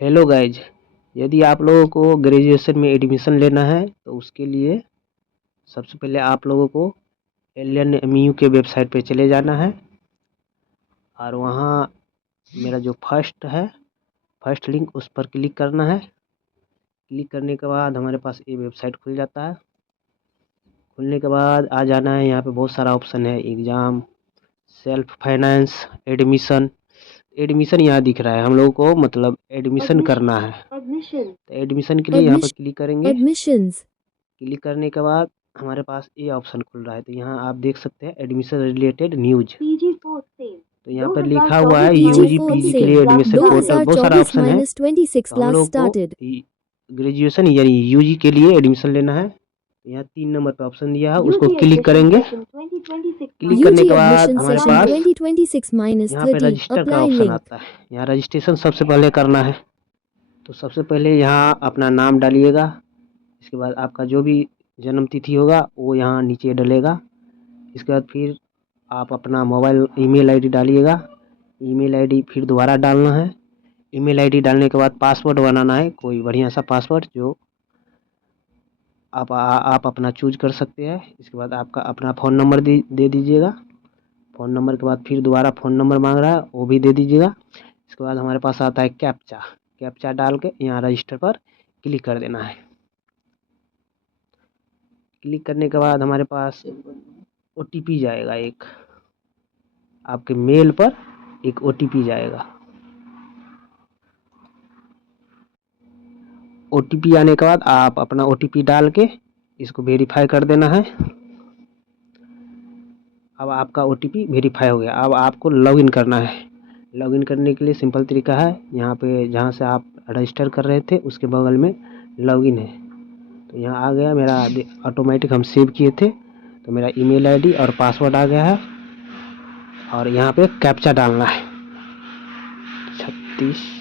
Hello guys. यदि आप लोगों को ग्रेजुएशन में एडमिशन लेना है तो उसके लिए सबसे पहले आप लोगों को LNMU के वेबसाइट पे चले जाना है और वहाँ मेरा जो फर्स्ट लिंक उस पर क्लिक करना है। क्लिक करने के बाद हमारे पास ये वेबसाइट खुल जाता है। खुलने के बाद आ जाना है। यहाँ पे बहुत सारा ऑप्शन है, exam, self finance, admission. Admission यहाँ दिख रहा है, हम लोगों को मतलब एडमिशन करना है। तो एडमिशन के लिए यहाँ पर क्लिक करेंगे। एडमिशंस क्लिक करने के बाद हमारे पास ये ऑप्शन खुल रहा है, तो यहाँ आप देख सकते हैं एडमिशन रिलेटेड न्यूज। तो यहाँ पर लिखा हुआ है पीजी यूजी फोर्थ पीजी के सेम लिए एडमिशन पोर्टल, बहुत सारा 2024 ऑप्शन है। -26 तो हम क्लास लोग को स्टार्टेड। ग्रेजुएशन यानी यूजी के लिए एडमिशन लेना है। तो यहाँ 3 नंबर पे ऑप्शन दिया है, उसको क्लिक करेंगे। क्लिक करने यूजी के बाद एडमिशन हमारे सेशन पास 2026 यहाँ पे 30 रजिस्टर का अप्लाई ऑप्शन लिंक। आता है। यहाँ रजिस्ट्रेशन सबसे पहले करना है। तो सबसे पहले यहाँ अपना नाम डालिएगा। इसके बाद आपका जो भी जन्म तिथि होगा वो यहाँ नीचे डलेगा। इसके बाद फिर आप अपना मोबाइल ईमेल आईडी डालिएगा। ईमेल आईडी फिर दोबारा डालना है। ईमेल आईडी डालने के बाद पासवर्ड बनाना है, कोई बढ़िया सा पासवर्ड जो आप अपना चूज कर सकते हैं। इसके बाद आपका अपना फ़ोन नंबर दे दीजिएगा। फ़ोन नंबर के बाद फिर दोबारा फ़ोन नंबर मांग रहा है, वो भी दे दीजिएगा। इसके बाद हमारे पास आता है कैप्चा। कैप्चा डाल के यहाँ रजिस्टर पर क्लिक कर देना है। क्लिक करने के बाद हमारे पास OTP जाएगा, एक आपके मेल पर एक OTP जाएगा। OTP आने के बाद आप अपना OTP डाल के इसको वेरीफाई कर देना है। अब आपका OTP वेरीफाई हो गया। अब आपको लॉगिन करना है। लॉगिन करने के लिए सिंपल तरीका है, यहाँ पे जहाँ से आप रजिस्टर कर रहे थे उसके बगल में लॉगिन है। तो यहाँ आ गया मेरा, ऑटोमेटिक हम सेव किए थे, तो मेरा ईमेल आईडी और पासवर्ड आ गया है। और यहाँ पे कैप्चा डालना है, 36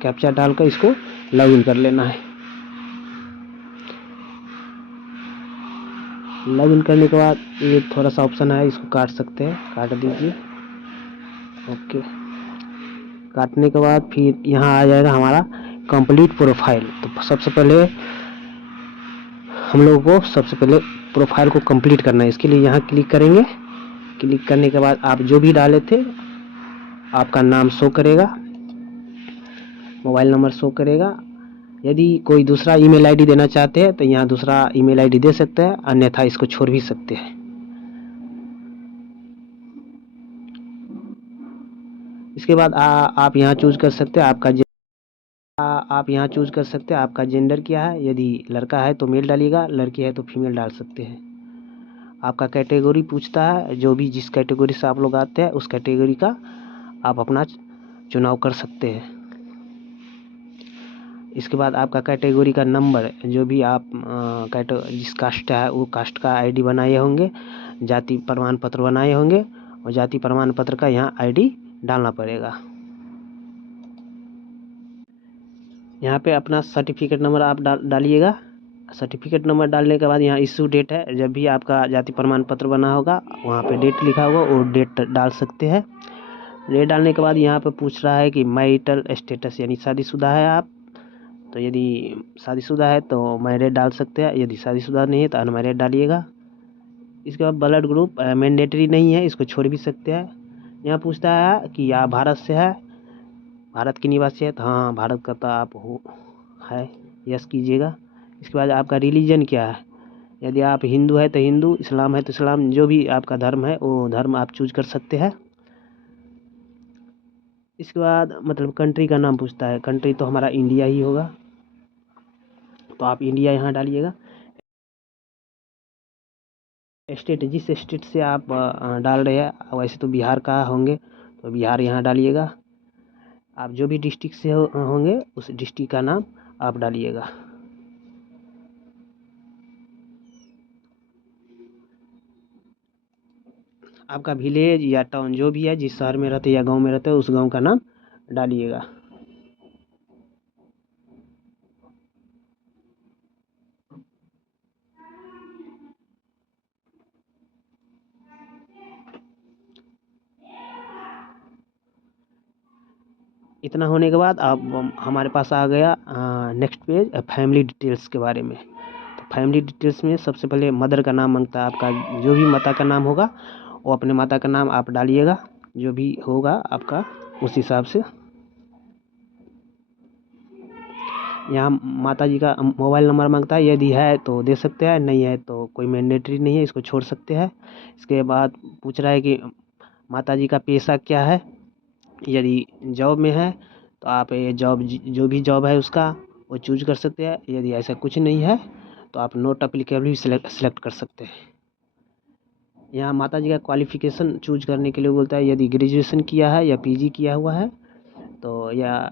कैप्चा डालकर इसको लॉगिन कर लेना है। लॉगिन करने के बाद ये थोड़ा सा ऑप्शन है, इसको काट सकते हैं, काट दीजिए। ओके, काटने के बाद फिर यहाँ आ जाएगा हमारा कंप्लीट प्रोफाइल। तो सबसे पहले हम लोगों को प्रोफाइल को कंप्लीट करना है। इसके लिए यहाँ क्लिक करेंगे। क्लिक करने के बाद आप जो भी डाले थे आपका नाम शो करेगा, मोबाइल नंबर शो करेगा। यदि कोई दूसरा ईमेल आईडी देना चाहते हैं तो यहाँ दूसरा ईमेल आईडी दे सकते हैं, अन्यथा इसको छोड़ भी सकते हैं। इसके बाद आप यहाँ चूज कर सकते हैं आप यहाँ चूज कर सकते हैं आपका जेंडर क्या है। यदि लड़का है तो मेल डालिएगा, लड़की है तो फीमेल डाल सकते हैं। आपका कैटेगरी पूछता है, जो भी जिस कैटेगरी से आप लोग आते हैं उस कैटेगरी का आप अपना चुनाव कर सकते हैं। इसके बाद आपका कैटेगरी का नंबर, जो भी आप जिस कास्ट है वो कास्ट का आईडी बनाए होंगे, जाति प्रमाण पत्र बनाए होंगे, और जाति प्रमाण पत्र का यहाँ आईडी डालना पड़ेगा। यहाँ पे अपना सर्टिफिकेट नंबर आप डालिएगा। सर्टिफिकेट नंबर डालने के बाद यहाँ इशू डेट है, जब भी आपका जाति प्रमाण पत्र बना होगा वहाँ पे डेट लिखा होगा, वो डेट डाल सकते हैं। डेट डालने के बाद यहाँ पे पूछ रहा है कि मैरिटल स्टेटस यानी शादीशुदा है आप। तो यदि शादीशुदा है तो मैरिड डाल सकते हैं, यदि शादीशुदा नहीं है तो अनमैरिड डालिएगा। इसके बाद ब्लड ग्रुप मैंडेटरी नहीं है, इसको छोड़ भी सकते हैं। यहाँ पूछता है कि आप भारत से है, भारत के निवासी है, तो हाँ भारत का तो आप हो है, यस कीजिएगा। इसके बाद आपका रिलीजन क्या है, यदि आप हिंदू है तो हिंदू, इस्लाम है तो इस्लाम, जो भी आपका धर्म है वो धर्म आप चूज कर सकते हैं। इसके बाद मतलब कंट्री का नाम पूछता है, कंट्री तो हमारा इंडिया ही होगा, तो आप इंडिया यहाँ डालिएगा। स्टेट, जिस स्टेट से आप डाल रहे हैं, वैसे तो बिहार का होंगे तो बिहार यहाँ डालिएगा। आप जो भी डिस्ट्रिक्ट से होंगे उस डिस्ट्रिक्ट का नाम आप डालिएगा। आपका विलेज या टाउन जो भी है, जिस शहर में रहते या गांव में रहते हो उस गांव का नाम डालिएगा। इतना होने के बाद आप हमारे पास आ गया नेक्स्ट पेज फैमिली डिटेल्स के बारे में। तो फैमिली डिटेल्स में सबसे पहले मदर का नाम मांगता है। आपका जो भी माता का नाम होगा वो अपने माता का नाम आप डालिएगा, जो भी होगा आपका उस हिसाब से। यहाँ माता जी का मोबाइल नंबर मांगता है, यदि है तो दे सकते हैं, नहीं है तो कोई मैंडेटरी नहीं है, इसको छोड़ सकते हैं। इसके बाद पूछ रहा है कि माता जी का पेशा क्या है। यदि जॉब में है तो आप ये जॉब जो भी जॉब है उसका वो चूज कर सकते हैं। यदि ऐसा कुछ नहीं है तो आप नॉट अप्लीकेबल भी सिलेक्ट कर सकते हैं। यहाँ माता जी का क्वालिफिकेशन चूज करने के लिए बोलता है, यदि ग्रेजुएशन किया है या पीजी किया हुआ है तो, या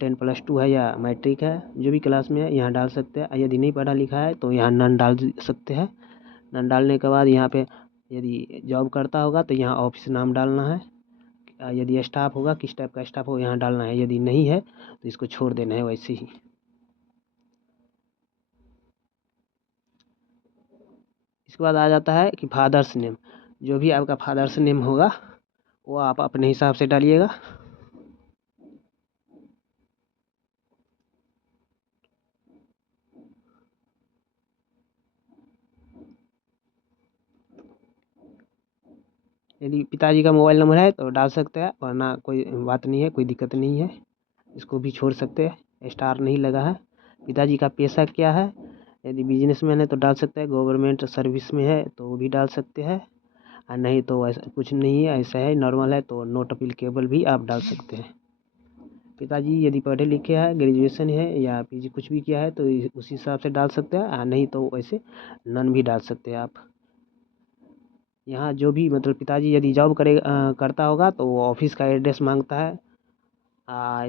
10+2 है या मैट्रिक है, जो भी क्लास में है यहाँ डाल सकते हैं। यदि नहीं पढ़ा लिखा है तो यहाँ नन डाल सकते हैं। नन डालने के बाद यहाँ पे यदि जॉब करता होगा तो यहाँ ऑफिस नाम डालना है। यदि स्टाफ होगा, किस टाइप का स्टाफ हो यहाँ डालना है। यदि नहीं है तो इसको छोड़ देना है वैसे ही। इसके बाद आ जाता है कि फादर्स नेम। जो भी आपका फादर्स नेम होगा वो आप अपने हिसाब से डालिएगा। यदि पिताजी का मोबाइल नंबर है तो डाल सकते हैं, वरना कोई बात नहीं है, कोई दिक्कत नहीं है, इसको भी छोड़ सकते हैं, स्टार नहीं लगा है। पिताजी का पेशा क्या है, यदि बिजनेसमैन है तो डाल सकते हैं, गवर्नमेंट सर्विस में है तो वो भी डाल सकते हैं, और नहीं तो ऐसा कुछ नहीं है, ऐसा है नॉर्मल है तो नॉट अप्लीकेबल भी आप डाल सकते हैं। पिताजी यदि पढ़े लिखे हैं, ग्रेजुएशन है या पीजी कुछ भी किया है तो उस हिसाब से डाल सकते हैं, और नहीं तो वैसे नन भी डाल सकते हैं आप। यहाँ जो भी मतलब पिताजी यदि जॉब करता होगा तो वो ऑफिस का एड्रेस मांगता है।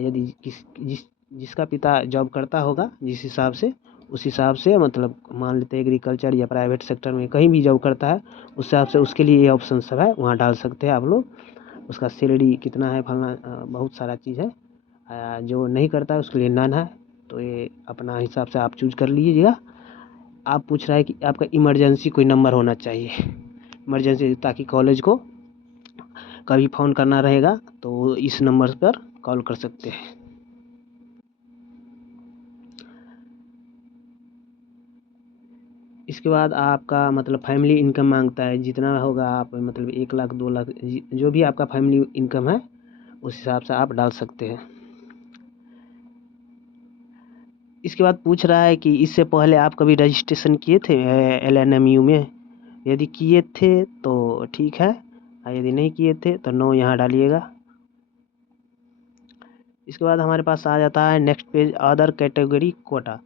यदि जिसका पिता जॉब करता होगा जिस हिसाब से, उस हिसाब से मतलब मान लेते हैं एग्रीकल्चर या प्राइवेट सेक्टर में कहीं भी जॉब करता है उस हिसाब से उसके लिए ये ऑप्शन सब है, वहाँ डाल सकते हैं आप लोग। उसका सैलरी कितना है फलना, बहुत सारा चीज़ है। जो नहीं करता है उसके लिए नन है, तो ये अपना हिसाब से आप चूज कर लीजिएगा। आप पूछ रहा है कि आपका इमरजेंसी कोई नंबर होना चाहिए, इमरजेंसी, ताकि कॉलेज को कभी फ़ोन करना रहेगा तो इस नंबर पर कॉल कर सकते हैं। इसके बाद आपका मतलब फैमिली इनकम मांगता है, जितना होगा आप मतलब 1 लाख 2 लाख जो भी आपका फैमिली इनकम है उस हिसाब से आप डाल सकते हैं। इसके बाद पूछ रहा है कि इससे पहले आप कभी रजिस्ट्रेशन किए थे LNMU में। यदि किए थे तो ठीक है, और यदि नहीं किए थे तो नो यहाँ डालिएगा। इसके बाद हमारे पास आ जाता है next page, other category quota.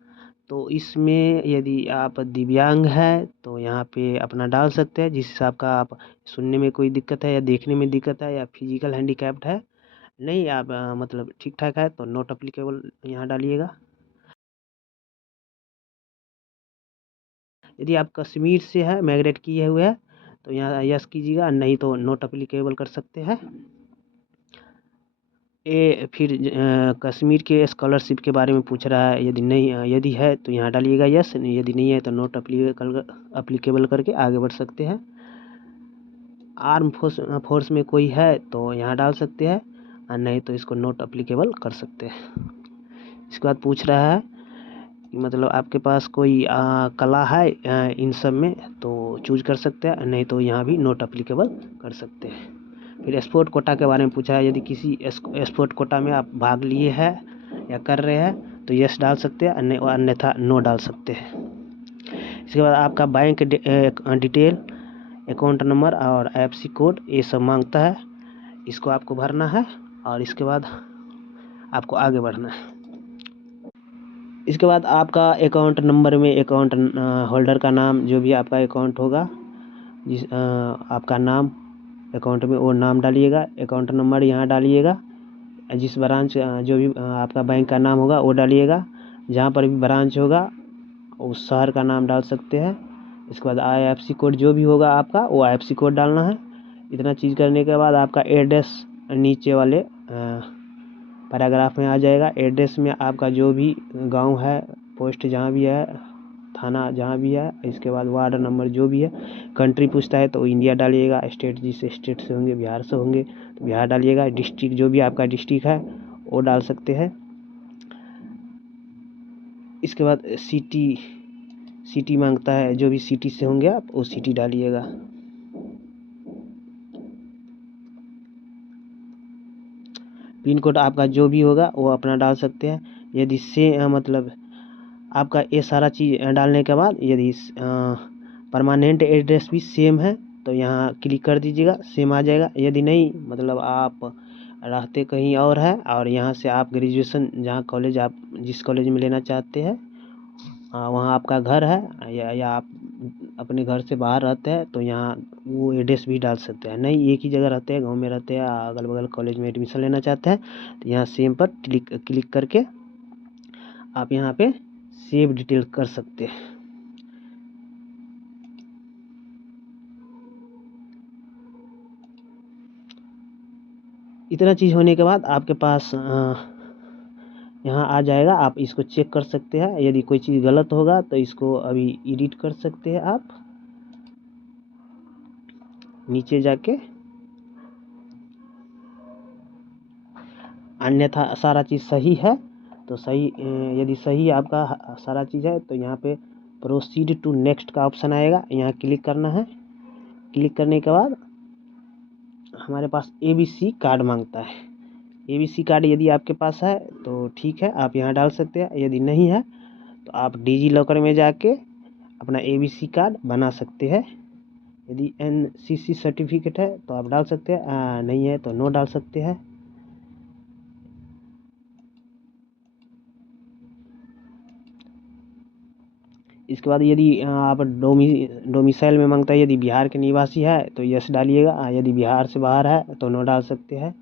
तो इसमें यदि आप दिव्यांग है तो यहाँ पे अपना डाल सकते हैं, जिस हिसाब का आप सुनने में कोई दिक्कत है या देखने में दिक्कत है या फिजिकल हैंडीकैप्ड है, नहीं आप मतलब ठीक ठाक है तो नॉट अप्लीकेबल यहाँ डालिएगा। यदि आप कश्मीर से है, माइग्रेट किए हुए हैं तो यहाँ यस कीजिएगा, नहीं तो नॉट अप्लीकेबल कर सकते हैं। फिर कश्मीर के स्कॉलरशिप के बारे में पूछ रहा है, यदि नहीं यदि है तो यहाँ डालिएगा यस, यदि नहीं है तो नॉट अप्लीकेबल करके आगे बढ़ सकते हैं। आर्म फोर्स में कोई है तो यहाँ डाल सकते हैं, और नहीं तो इसको नॉट अप्लीकेबल कर सकते हैं। इसके बाद पूछ रहा है कि मतलब आपके पास कोई कला है इन सब में तो चूज कर सकते हैं, नहीं तो यहाँ भी नॉट अप्लीकेबल कर सकते हैं। फिर स्पोर्ट कोटा के बारे में पूछा है, यदि किसी स्पोर्ट कोटा में आप भाग लिए हैं या कर रहे हैं तो यस डाल सकते हैं, अन्यथा नो डाल सकते हैं। इसके बाद आपका बैंक डिटेल, अकाउंट नंबर और IFSC कोड ये सब मांगता है, इसको आपको भरना है और इसके बाद आपको आगे बढ़ना है। इसके बाद आपका अकाउंट नंबर में अकाउंट होल्डर का नाम, जो भी आपका अकाउंट होगा जिस आपका नाम अकाउंट में वो नाम डालिएगा, अकाउंट नंबर यहाँ डालिएगा, जिस ब्रांच जो भी आपका बैंक का नाम होगा वो डालिएगा, जहाँ पर भी ब्रांच होगा उस शहर का नाम डाल सकते हैं। इसके बाद IFSC कोड जो भी होगा आपका वो IFSC कोड डालना है। इतना चीज़ करने के बाद आपका एड्रेस नीचे वाले पैराग्राफ में आ जाएगा। एड्रेस में आपका जो भी गांव है, पोस्ट जहाँ भी है, थाना जहाँ भी है, इसके बाद वार्ड नंबर जो भी है, कंट्री पूछता है तो इंडिया डालिएगा, स्टेट जिस स्टेट से होंगे, बिहार से होंगे तो बिहार डालिएगा, डिस्ट्रिक्ट जो भी आपका डिस्ट्रिक्ट है वो डाल सकते हैं। इसके बाद सिटी मांगता है, जो भी सिटी से होंगे आप वो सिटी डालिएगा। पिन कोड आपका जो भी होगा वो अपना डाल सकते हैं। यदि से मतलब आपका ये सारा चीज़ डालने के बाद यदि परमानेंट एड्रेस भी सेम है तो यहाँ क्लिक कर दीजिएगा, सेम आ जाएगा। यदि नहीं मतलब आप रहते कहीं और है और यहाँ से आप ग्रेजुएशन जहाँ कॉलेज आप जिस कॉलेज में लेना चाहते हैं वहाँ आपका घर है या आप अपने घर से बाहर रहते हैं तो यहाँ वो एड्रेस भी डाल सकते हैं। नहीं एक ही जगह रहते हैं, गांव में रहते हैं, अगल बगल कॉलेज में एडमिशन लेना चाहते हैं तो यहाँ सेम पर क्लिक करके आप यहाँ पे सेव डिटेल कर सकते हैं। इतना चीज़ होने के बाद आपके पास यहाँ आ जाएगा। आप इसको चेक कर सकते हैं, यदि कोई चीज़ गलत होगा तो इसको अभी एडिट कर सकते हैं आप नीचे जाके। अन्यथा सारा चीज़ सही है तो सही, यदि सही आपका सारा चीज़ है तो यहाँ पे प्रोसीड टू नेक्स्ट का ऑप्शन आएगा, यहाँ क्लिक करना है। क्लिक करने के बाद हमारे पास ABC कार्ड मांगता है। ABC कार्ड यदि आपके पास है तो ठीक है, आप यहाँ डाल सकते हैं। यदि नहीं है तो आप डिजी लॉकर में जाके अपना ABC कार्ड बना सकते हैं। यदि NCC सर्टिफिकेट है तो आप डाल सकते हैं, नहीं है तो नो डाल सकते हैं। इसके बाद यदि आप डोमिसाइल में मांगता है, यदि बिहार के निवासी है तो यस डालिएगा, यदि बिहार से बाहर है तो नो डाल सकते हैं।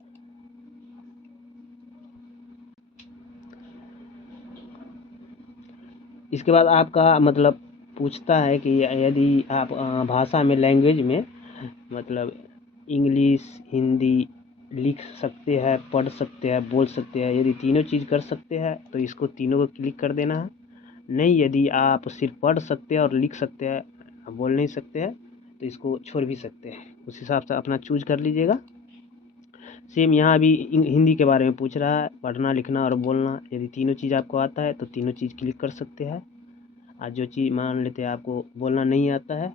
इसके बाद आपका मतलब पूछता है कि यदि आप भाषा में लैंग्वेज में मतलब इंग्लिश हिंदी लिख सकते हैं, पढ़ सकते हैं, बोल सकते हैं, यदि तीनों चीज़ कर सकते हैं तो इसको तीनों को क्लिक कर देना है। नहीं यदि आप सिर्फ पढ़ सकते हैं और लिख सकते हैं, बोल नहीं सकते हैं तो इसको छोड़ भी सकते हैं, उस हिसाब से अपना चूज कर लीजिएगा। सेम यहाँ भी हिंदी के बारे में पूछ रहा है, पढ़ना लिखना और बोलना, यदि तीनों चीज़ आपको आता है तो तीनों चीज़ क्लिक कर सकते हैं। और जो चीज़ मान लेते हैं आपको बोलना नहीं आता है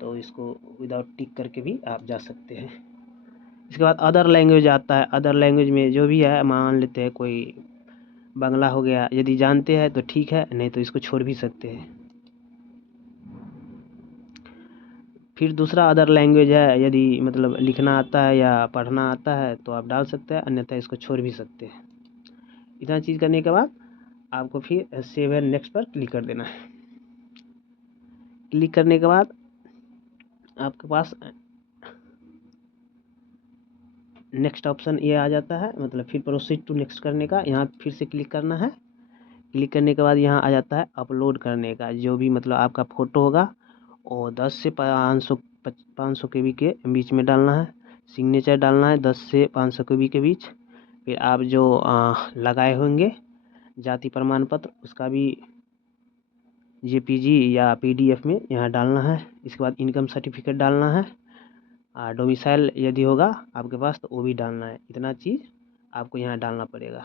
तो इसको विदाउट टिक करके भी आप जा सकते हैं। इसके बाद अदर लैंग्वेज आता है। अदर लैंग्वेज में जो भी है, मान लेते हैं कोई बांग्ला हो गया, यदि जानते हैं तो ठीक है, नहीं तो इसको छोड़ भी सकते हैं। फिर दूसरा अदर लैंग्वेज है, यदि मतलब लिखना आता है या पढ़ना आता है तो आप डाल सकते हैं, अन्यथा इसको छोड़ भी सकते हैं। इतना चीज़ करने के बाद आपको फिर सेव एंड नेक्स्ट पर क्लिक कर देना है। क्लिक करने के बाद आपके पास नेक्स्ट ऑप्शन ये आ जाता है, मतलब फिर प्रोसीड टू नेक्स्ट करने का, यहाँ फिर से क्लिक करना है। क्लिक करने के बाद यहाँ आ जाता है अपलोड करने का। जो भी मतलब आपका फ़ोटो होगा वो 10 से 500 KB के बीच में डालना है। सिग्नेचर डालना है 10 से 500 KB के बीच। फिर आप जो लगाए होंगे जाति प्रमाण पत्र उसका भी JPG या PDF में यहाँ डालना है। इसके बाद इनकम सर्टिफिकेट डालना है, डोमिसाइल यदि होगा आपके पास तो वो भी डालना है। इतना चीज़ आपको यहाँ डालना पड़ेगा।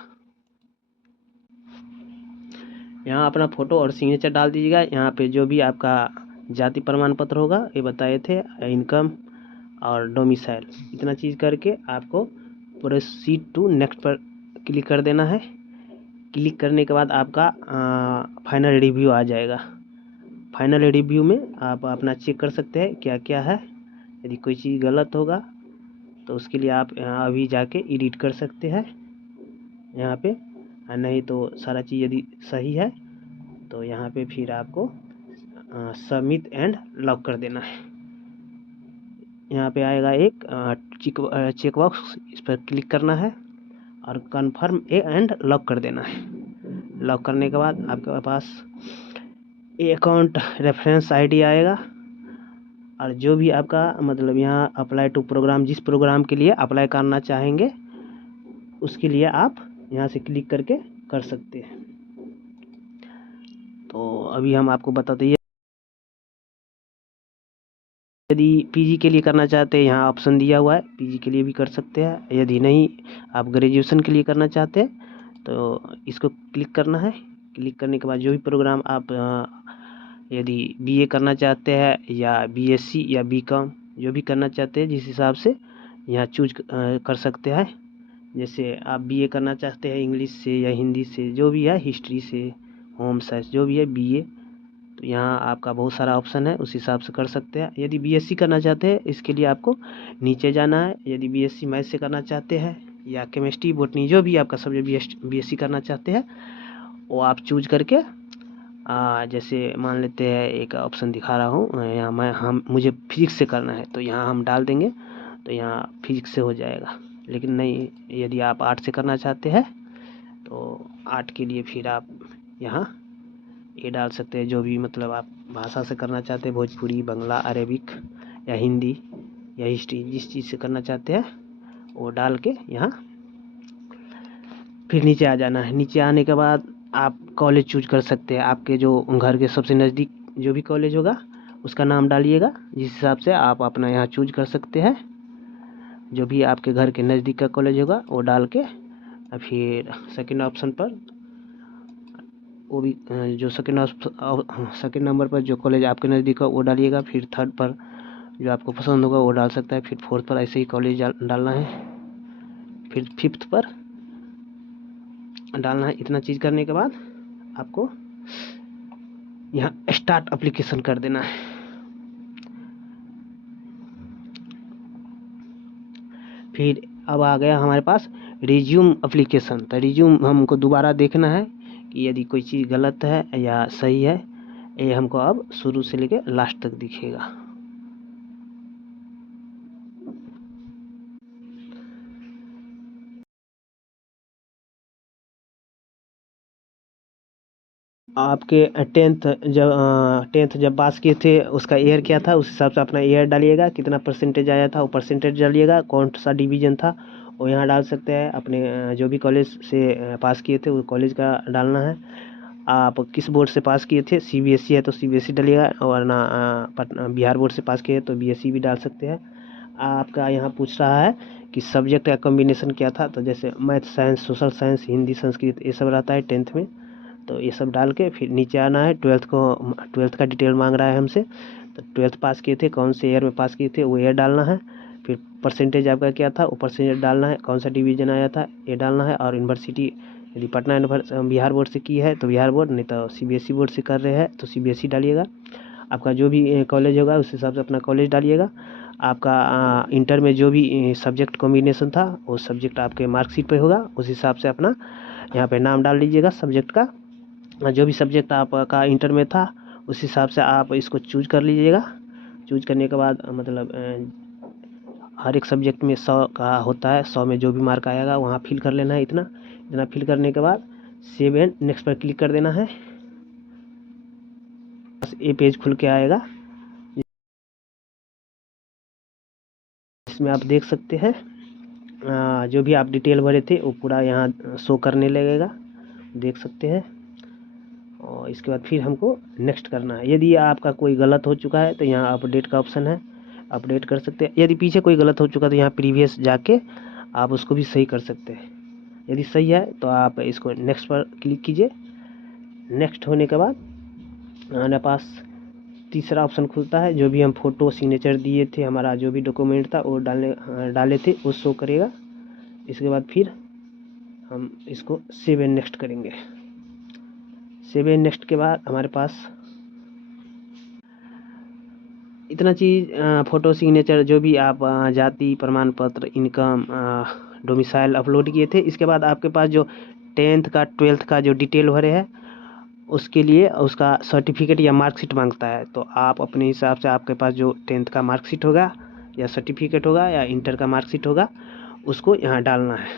यहाँ अपना फ़ोटो और सिग्नेचर डाल दीजिएगा। यहाँ पे जो भी आपका जाति प्रमाण पत्र होगा ये बताए थे, इनकम और डोमिसाइल, इतना चीज़ करके आपको प्रोसीड टू नेक्स्ट पर क्लिक कर देना है। क्लिक करने के बाद आपका फाइनल रिव्यू आ जाएगा। फाइनल रिव्यू में आप अपना चेक कर सकते हैं क्या क्या है। यदि कोई चीज़ गलत होगा तो उसके लिए आप अभी जाके एडिट कर सकते हैं यहाँ पे, नहीं तो सारा चीज़ यदि सही है तो यहाँ पे फिर आपको सबमिट एंड लॉक कर देना है। यहाँ पे आएगा एक चेक बॉक्स, इस पर क्लिक करना है और कन्फर्म एंड लॉक कर देना है। लॉक करने के बाद आपके पास अकाउंट रेफरेंस ID आएगा और जो भी आपका मतलब यहाँ अप्लाई टू प्रोग्राम, जिस प्रोग्राम के लिए अप्लाई करना चाहेंगे उसके लिए आप यहाँ से क्लिक करके कर सकते हैं। तो अभी हम आपको बताते हैं यदि पीजी के लिए करना चाहते हैं, यहाँ ऑप्शन दिया हुआ है, पीजी के लिए भी कर सकते हैं। यदि नहीं आप ग्रेजुएशन के लिए करना चाहते हैं तो इसको क्लिक करना है। क्लिक करने के बाद जो भी प्रोग्राम आप यदि बीए करना चाहते हैं या बीएससी या बीकॉम जो भी करना चाहते हैं, जिस हिसाब से यहाँ चूज कर सकते हैं। जैसे आप बीए करना चाहते हैं इंग्लिश से या हिंदी से, जो भी है, हिस्ट्री से, होम साइंस, जो भी है बीए, तो यहाँ आपका बहुत सारा ऑप्शन है, उस हिसाब से कर सकते हैं। यदि बीएससी करना चाहते हैं, इसके लिए आपको नीचे जाना है। यदि बीएससी मैथ से करना चाहते हैं या केमिस्ट्री, बोटनी, जो भी आपका सब्जेक्ट बीएससी करना चाहते हैं वो आप चूज करके जैसे मान लेते हैं एक ऑप्शन दिखा रहा हूँ यहाँ, मुझे फिजिक्स से करना है तो यहाँ हम डाल देंगे तो यहाँ फिजिक्स से हो जाएगा। लेकिन नहीं, यदि आप आर्ट से करना चाहते हैं तो आर्ट के लिए फिर आप यहाँ ये डाल सकते हैं, जो भी मतलब आप भाषा से करना चाहते हैं, भोजपुरी, बांग्ला, अरेबिक या हिंदी या हिस्ट्री, जिस चीज़ से करना चाहते हैं वो डाल के यहाँ फिर नीचे आ जाना है। नीचे आने के बाद आप कॉलेज चूज कर सकते हैं। आपके जो घर के सबसे नज़दीक जो भी कॉलेज होगा उसका नाम डालिएगा, जिस हिसाब से आप अपना यहाँ चूज कर सकते हैं। जो भी आपके घर के नज़दीक का कॉलेज होगा वो डाल के फिर सेकंड ऑप्शन पर वो भी जो सेकंड नंबर पर जो कॉलेज आपके नज़दीक हो वो डालिएगा। फिर थर्ड पर जो आपको पसंद होगा वो डाल सकता है। फिर फोर्थ पर ऐसे ही कॉलेज डालना है। फिर फिफ्थ पर डालना है। इतना चीज़ करने के बाद आपको यहाँ स्टार्ट एप्लीकेशन कर देना है। फिर अब आ गया हमारे पास रिज्यूम एप्लीकेशन। तो रिज्यूम हमको दोबारा देखना है कि यदि कोई चीज़ गलत है या सही है। ये हमको अब शुरू से लेके लास्ट तक दिखेगा। आपके टेंथ जब पास किए थे उसका ईयर क्या था, उस हिसाब से अपना ईयर डालिएगा, कितना परसेंटेज आया था वो परसेंटेज डालिएगा, कौन सा डिवीज़न था वो यहाँ डाल सकते हैं। अपने जो भी कॉलेज से पास किए थे वो कॉलेज का डालना है। आप किस बोर्ड से पास किए थे, सीबीएसई है तो सीबीएसई डालिएगा, वरना पटना बिहार बोर्ड से पास किए तो बीएसई भी डाल सकते हैं। आपका यहाँ पूछ रहा है कि सब्जेक्ट का कॉम्बिनेशन क्या था, तो जैसे math, science, social science, Hindi, Sanskrit, ये सब रहता है 10th में। तो ये सब डाल के फिर नीचे आना है। 12th का डिटेल मांग रहा है हमसे, तो 12th पास किए थे, कौन से ईयर में पास किए थे वो ईयर डालना है। फिर परसेंटेज आपका क्या था वो परसेंटेज डालना है, कौन सा डिवीज़न आया था ये डालना है। और यूनिवर्सिटी यदि पटना बिहार बोर्ड से की है तो बिहार बोर्ड, नहीं तो सीबीएसई बोर्ड से कर रहे हैं तो सीबीएसई डालिएगा। आपका जो भी कॉलेज होगा उस हिसाब से अपना कॉलेज डालिएगा। आपका इंटर में जो भी सब्जेक्ट कॉम्बिनेशन था वो सब्जेक्ट आपके मार्कशीट पे होगा, उस हिसाब से अपना यहाँ पे नाम डाल लीजिएगा सब्जेक्ट का। जो भी सब्जेक्ट आपका इंटर में था उस हिसाब से आप इसको चूज कर लीजिएगा। चूज करने के बाद मतलब हर एक सब्जेक्ट में 100 का होता है, 100 में जो भी मार्क आएगा वहाँ फिल कर लेना है। इतना फिल करने के बाद सेव एंड नेक्स्ट पर क्लिक कर देना है। बस ये पेज खुल के आएगा, इसमें आप देख सकते हैं जो भी आप डिटेल भरे थे वो पूरा यहाँ शो करने लगेगा, देख सकते हैं। और इसके बाद फिर हमको नेक्स्ट करना है। यदि आपका कोई गलत हो चुका है तो यहाँ अपडेट का ऑप्शन है, अपडेट कर सकते हैं। यदि पीछे कोई गलत हो चुका है तो यहाँ प्रीवियस जाके आप उसको भी सही कर सकते हैं। यदि सही है तो आप इसको नेक्स्ट पर क्लिक कीजिए। नेक्स्ट होने के बाद हमारे पास तीसरा ऑप्शन खुलता है। जो भी हम फ़ोटो सिग्नेचर दिए थे, हमारा जो भी डॉक्यूमेंट था वो डाले थे वो शो करेगा। इसके बाद फिर हम इसको सेव एंड नेक्स्ट करेंगे। सेव एंड नेक्स्ट के बाद हमारे पास इतना चीज़ फ़ोटो सिग्नेचर जो भी आप जाति प्रमाण पत्र, इनकम, डोमिसाइल अपलोड किए थे। इसके बाद आपके पास जो 10th का 12th का जो डिटेल भरे है उसके लिए उसका सर्टिफिकेट या मार्कशीट मांगता है। तो आप अपने हिसाब से आपके पास जो 10th का मार्कशीट होगा या सर्टिफिकेट होगा या इंटर का मार्कशीट होगा उसको यहाँ डालना है।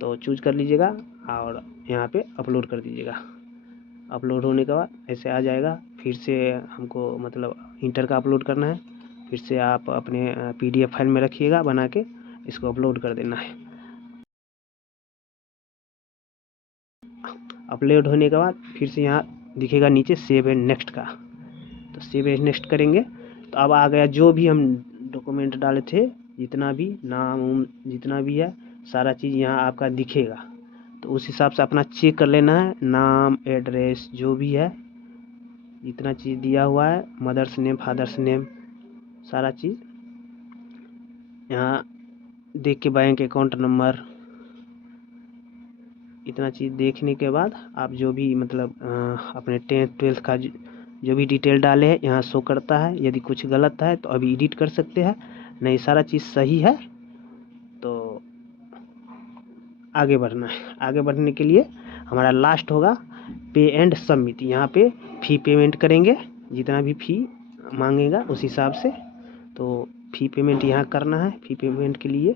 तो चूज कर लीजिएगा और यहाँ पे अपलोड कर दीजिएगा। अपलोड होने के बाद ऐसे आ जाएगा। फिर से हमको मतलब इंटर का अपलोड करना है। फिर से आप अपने PDF फाइल में रखिएगा बना के, इसको अपलोड कर देना है। अपलोड होने के बाद फिर से यहाँ दिखेगा नीचे सेव एंड नेक्स्ट का, तो सेव एंड नेक्स्ट करेंगे तो अब आ गया जो भी हम डॉक्यूमेंट डाले थे, जितना भी नाम जितना भी है सारा चीज़ यहाँ आपका दिखेगा। तो उस हिसाब से अपना चेक कर लेना है, नाम एड्रेस जो भी है जितना चीज़ दिया हुआ है, मदर्स नेम फादर्स नेम सारा चीज़ यहाँ देख के, बैंक अकाउंट नंबर, इतना चीज़ देखने के बाद आप जो भी मतलब अपने 10th 12th का जो भी डिटेल डाले हैं यहाँ शो करता है। यदि कुछ गलत है तो अभी एडिट कर सकते हैं, नहीं सारा चीज़ सही है तो आगे बढ़ना है। आगे बढ़ने के लिए हमारा लास्ट होगा पे एंड सबमिट। यहाँ पे फ़ी पेमेंट करेंगे, जितना भी फ़ी मांगेगा उस हिसाब से। तो फ़ी पेमेंट यहाँ करना है। फ़ी पेमेंट के लिए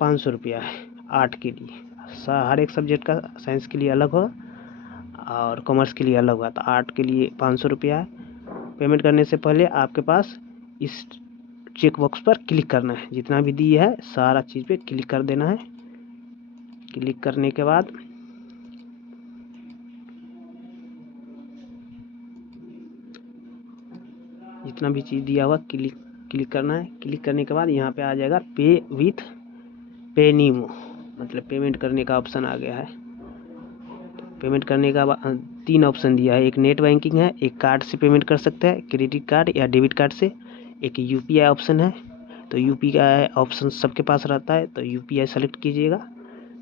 500 रुपया है 8 के लिए। हर एक सब्जेक्ट का, साइंस के लिए अलग होगा और कॉमर्स के लिए अलग होगा। तो 8 के लिए 500 रुपया है। पेमेंट करने से पहले आपके पास इस चेक बॉक्स पर क्लिक करना है, जितना भी दी है सारा चीज़ पे क्लिक कर देना है। क्लिक करने के बाद जितना भी चीज़ दिया हुआ क्लिक करना है। क्लिक करने के बाद यहाँ पे आ जाएगा पे विथ पेनीमो, मतलब पेमेंट करने का ऑप्शन आ गया है। पेमेंट करने का 3 ऑप्शन दिया है, एक नेट बैंकिंग है, एक कार्ड से पेमेंट कर सकते हैं, क्रेडिट कार्ड या डेबिट कार्ड से, एक यूपीआई ऑप्शन है। तो यूपीआई ऑप्शन सबके पास रहता है, तो यूपीआई सेलेक्ट कीजिएगा।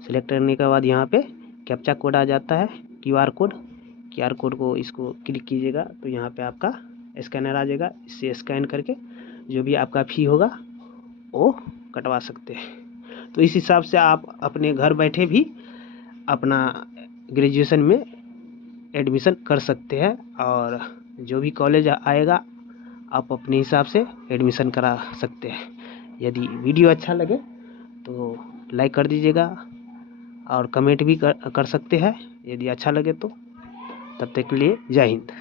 सेलेक्ट करने के बाद यहाँ पे कैप्चा कोड आ जाता है, क्यूआर कोड को इसको क्लिक कीजिएगा तो यहाँ पे आपका स्कैनर आ जाएगा। इससे स्कैन करके जो भी आपका फ़ी होगा वो कटवा सकते हैं। तो इस हिसाब से आप अपने घर बैठे भी अपना ग्रेजुएशन में एडमिशन कर सकते हैं, और जो भी कॉलेज आएगा आप अपने हिसाब से एडमिशन करा सकते हैं। यदि वीडियो अच्छा लगे तो लाइक कर दीजिएगा और कमेंट भी कर सकते हैं यदि अच्छा लगे तो। तब तक के लिए जय हिंद।